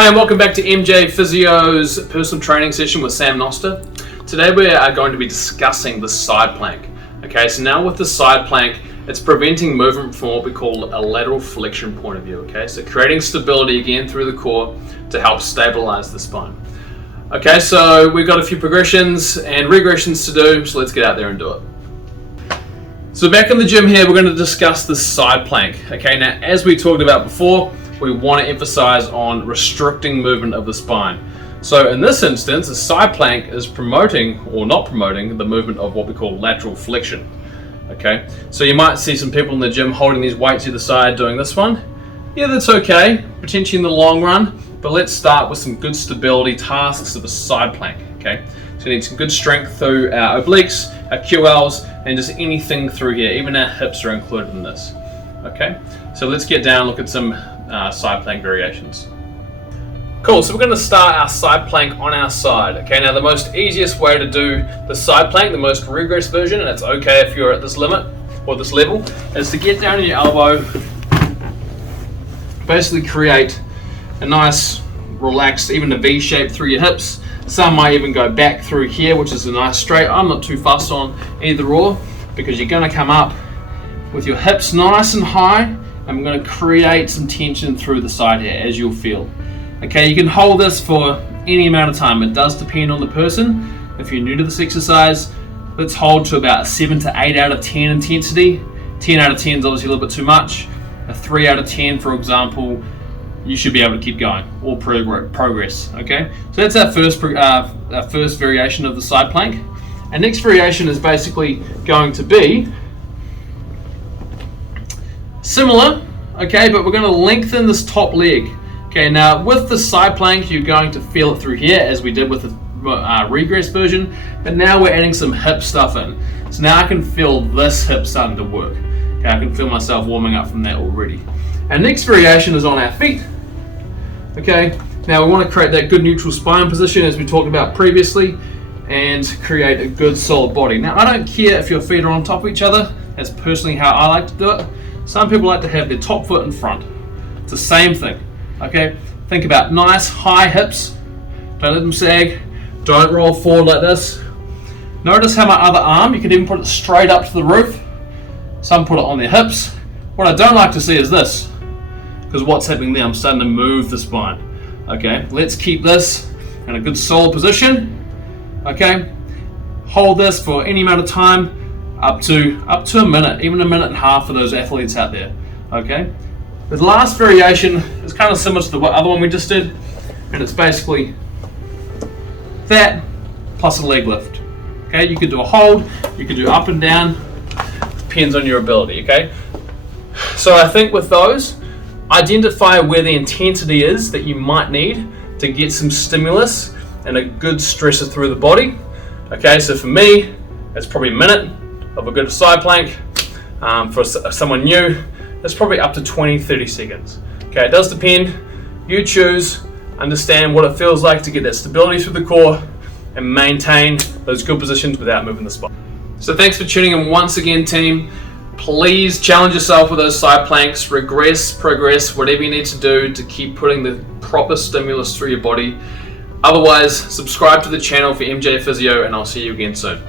Hi and welcome back to MJ Physio's personal training session with Sam Noster. Today we are going to be discussing the side plank. Okay, so now with the side plank, it's preventing movement from what we call a lateral flexion point of view. Okay, so creating stability again through the core to help stabilize the spine. Okay, so we've got a few progressions and regressions to do, so let's get out there and do it. So back in the gym here, we're going to discuss the side plank. Okay, now as we talked about before, we want to emphasize on restricting movement of the spine. So in this instance, a side plank is promoting or not promoting the movement of what we call lateral flexion. Okay, so you might see some people in the gym holding these weights either side doing this one. Yeah, that's okay, potentially in the long run, but let's start with some good stability tasks of a side plank. Okay, so you need some good strength through our obliques, our QLs, and just anything through here. Even our hips are included in this. Okay, so let's get down and look at some side plank variations. Cool, so we're going to start our side plank on our side. Okay, now the most easiest way to do the side plank, the most regress version, and it's okay if you're at this limit or this level, is to get down on your elbow, basically create a nice relaxed, even a V shape through your hips. Some might even go back through here, which is a nice straight. I'm not too fussed on either or, because you're going to come up with your hips nice and high. I'm going to create some tension through the side here, as you'll feel. Okay, you can hold this for any amount of time. It does depend on the person. If you're new to this exercise, let's hold to about a 7 to 8 out of 10 intensity. 10 out of 10 is obviously a little bit too much. A 3 out of 10, for example, you should be able to keep going, or progress. Okay, so that's our first variation of the side plank. Our next variation is basically going to be similar, okay, but we're going to lengthen this top leg. Okay, now with the side plank, you're going to feel it through here, as we did with the regress version, but now we're adding some hip stuff in. So now I can feel this hip starting to work. Okay, I can feel myself warming up from that already. Our next variation is on our feet. Okay, now we want to create that good neutral spine position as we talked about previously, and create a good solid body. Now I don't care if your feet are on top of each other. That's personally how I like to do it. Some people like to have their top foot in front. It's the same thing. Okay, think about nice high hips. Don't let them sag. Don't roll forward like this. Notice how my other arm, you can even put it straight up to the roof. Some put it on their hips. What I don't like to see is this, because what's happening there, I'm starting to move the spine. Okay, let's keep this in a good solid position. Okay, hold this for any amount of time, up to a minute, even a minute and a half for those athletes out there. Okay, the last variation is kind of similar to the other one we just did, and it's basically that plus a leg lift. Okay, you could do a hold, you could do up and down, depends on your ability. Okay, so I think with those, identify where the intensity is that you might need to get some stimulus and a good stressor through the body. Okay, so for me, it's probably a minute of a good side plank. For someone new, it's probably up to 20-30 seconds. Okay, it does depend. You choose, understand what it feels like to get that stability through the core and maintain those good positions without moving the spine. So thanks for tuning in once again, team. Please challenge yourself with those side planks, regress, progress, whatever you need to do to keep putting the proper stimulus through your body. Otherwise, subscribe to the channel for MJ Physio, and I'll see you again soon.